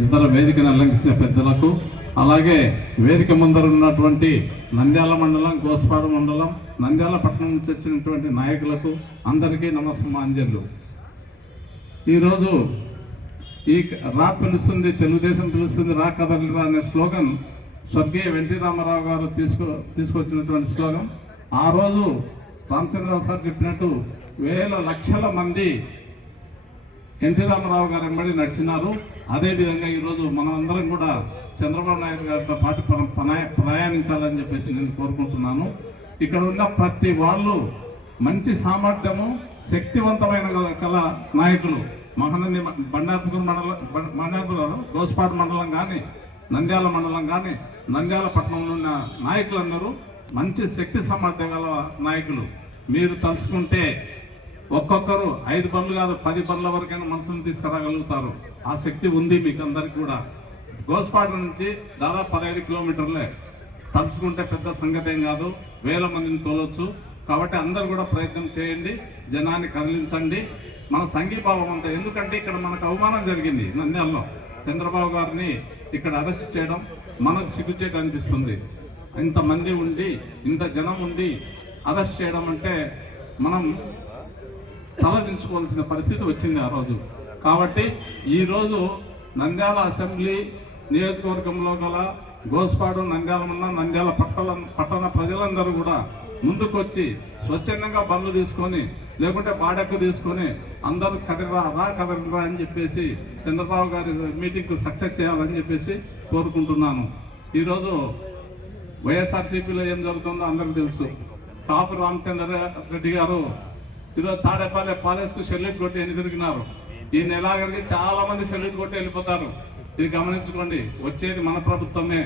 ఇతర వేదికను అలంకరించే పెద్దలకు అలాగే వేదిక ముందర ఉన్నటువంటి నంద్యాల మండలం గోస్పాడు మండలం నంద్యాల పట్టణం నుంచి వచ్చినటువంటి నాయకులకు అందరికీ నమస్మాంజలు ఈరోజు ఈ రా పిలుస్తుంది తెలుగుదేశం పిలుస్తుంది రా కదలిరా అనే స్లోగన్ స్వర్గీయ వెంటి రామారావు గారు తీసుకో తీసుకొచ్చినటువంటి స్లోగన్. ఆ రోజు రామచంద్రరావు సార్ చెప్పినట్టు వేల లక్షల మంది ఎన్టీ రామారావు గారు వెంబడి నడిచినారు. అదేవిధంగా ఈరోజు మనమందరం కూడా చంద్రబాబు నాయుడు గారితో పాటు ప్రయాణించాలని చెప్పేసి నేను కోరుకుంటున్నాను. ఇక్కడ ఉన్న ప్రతి వాళ్ళు మంచి సామర్థ్యము శక్తివంతమైన కల నాయకులు మహానంది మ- బండార్పురం మండలం బం- బండార్పురం గోస్పాడు మండలం కానీ నంద్యాల మండలం కానీ నంద్యాల పట్టణంలో ఉన్న నాయకులందరూ మంచి శక్తి సామర్థ్యం గల నాయకులు. మీరు తలుచుకుంటే ఒక్కొక్కరు ఐదు బండ్లు కాదు పది బండ్ల వరకైనా మనుషులను తీసుకురాగలుగుతారు. ఆ శక్తి ఉంది మీకు అందరికి కూడా. గోస్పాట నుంచి దాదాపు పదహైదు కిలోమీటర్లే. తలుచుకుంటే పెద్ద సంగతి ఏం కాదు వేల మందిని తోలొచ్చు. కాబట్టి అందరు కూడా ప్రయత్నం చేయండి జనాన్ని కదిలించండి. మన సంఘీభావం అంతా ఎందుకంటే ఇక్కడ మనకు అవమానం జరిగింది నంద్యాలలో. చంద్రబాబు గారిని ఇక్కడ అరెస్ట్ చేయడం మనకు సిగ్గుచేట అనిపిస్తుంది. ఇంతమంది ఉండి ఇంత జనం ఉండి అరెస్ట్ చేయడం అంటే మనం తలదించుకోవాల్సిన పరిస్థితి వచ్చింది ఆ రోజు. కాబట్టి ఈరోజు నంద్యాల అసెంబ్లీ నియోజకవర్గంలో గల గోస్పాడు నంద్యాల ఉన్న నంద్యాల పట్టణ పట్టణ ప్రజలందరూ కూడా ముందుకొచ్చి స్వచ్ఛందంగా బండ్లు తీసుకొని లేకుంటే బాడెక్కు తీసుకొని అందరూ కదిరా రా కదరా అని చెప్పేసి చంద్రబాబు గారి మీటింగ్కు సక్సెస్ చేయాలని చెప్పేసి కోరుకుంటున్నాను. ఈరోజు వైఎస్ఆర్సీపీలో ఏం జరుగుతుందో అందరికీ తెలుసు. కాపు రామచంద్ర రెడ్డి గారు ఈరోజు తాడేపల్లి పాలేసుకు సెల్యూట్ కొట్టి ఎన్ని తిరిగినారు? ఈ నెలాఖరికి చాలా మంది సెల్యూట్ కొట్టి వెళ్ళిపోతారు. ఇది గమనించుకోండి వచ్చేది మన ప్రభుత్వమే.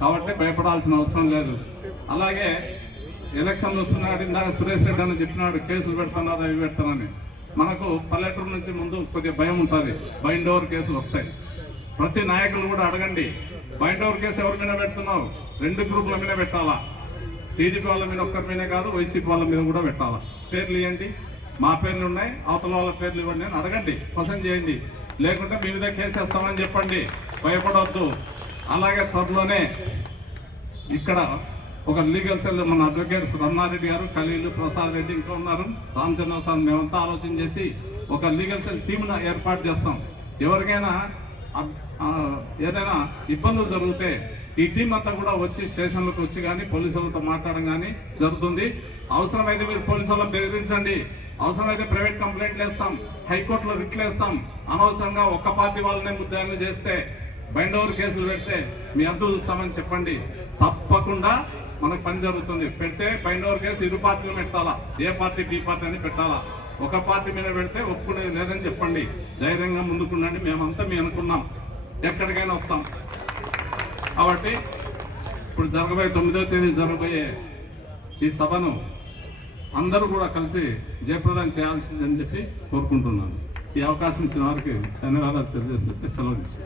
కాబట్టి భయపడాల్సిన అవసరం లేదు. అలాగే ఎలక్షన్లు వస్తున్నాడు ఇందాక సురేష్ రెడ్డి అని చెప్పినాడు కేసులు పెడుతున్నారు అవి పెడతానని. మనకు పల్లెటూరు నుంచి ముందు కొద్దిగా భయం ఉంటుంది. బైండ్ ఓవర్ కేసులు వస్తాయి. ప్రతి నాయకులు కూడా అడగండి బైండ్ ఓవర్ కేసు ఎవరి మీద పెడుతున్నావు? రెండు గ్రూపుల మీద పెట్టాలా? టీడీపీ వాళ్ళ మీద ఒక్కరి మీద కాదు వైసీపీ వాళ్ళ మీద కూడా పెట్టాలా? పేర్లు ఇవ్వండి. మా పేర్లు ఉన్నాయి అవతల వాళ్ళ పేర్లు ఇవ్వండి అని అడగండి. పసంద్ చేయండి. లేకుంటే మీ మీద కేసు వేస్తామని చెప్పండి. భయపడవద్దు అలాగే త్వరలోనే ఇక్కడ ఒక లీగల్ సెల్ మన అడ్వకేట్స్ రమణారెడ్డి గారు ఖలీలు ప్రసాద్ రెడ్డి ఇంకా ఉన్నారు. రామచంద్ర స్వామి మేమంతా ఆలోచన చేసి ఒక లీగల్ సెల్ టీమ్ను ఏర్పాటు చేస్తాం. ఎవరికైనా ఏదైనా ఇబ్బందులు జరిగితే ఈ టీం అంతా కూడా వచ్చి స్టేషన్లకు వచ్చి కానీ పోలీసులతో మాట్లాడడం కానీ జరుగుతుంది. అవసరమైతే మీరు పోలీసు వాళ్ళని బెదిరించండి. అవసరమైతే ప్రైవేట్ కంప్లైంట్లు వేస్తాం. హైకోర్టులో రిట్లు వేస్తాం. అనవసరంగా ఒక్క పార్టీ వాళ్ళనే ముద్దాయిలు చేస్తే బైండ్ ఓవర్ కేసులు పెడితే మీ అంతా చూస్తామని చెప్పండి. తప్పకుండా మనకు పని జరుగుతుంది. పెడితే బైండ్ ఓవర్ కేసు ఇరు పార్టీలు పెట్టాలా? ఏ పార్టీ బి పార్టీ అని పెట్టాలా? ఒక పార్టీ మీద పెడితే ఒప్పుకునేది లేదని చెప్పండి. ధైర్యంగా ముందుకుండండి మేమంతా మీ అనుకున్నాం. ఎక్కడికైనా వస్తాం. కాబట్టి ఇప్పుడు జరగబోయే తొమ్మిదో తేదీ జరగబోయే ఈ సభను అందరూ కూడా కలిసి జయప్రదం చేయాల్సిందని చెప్పి కోరుకుంటున్నాను. ఈ అవకాశం ఇచ్చిన వారికి ధన్యవాదాలు తెలియజేస్తే సెలవు తీసుకుంటాను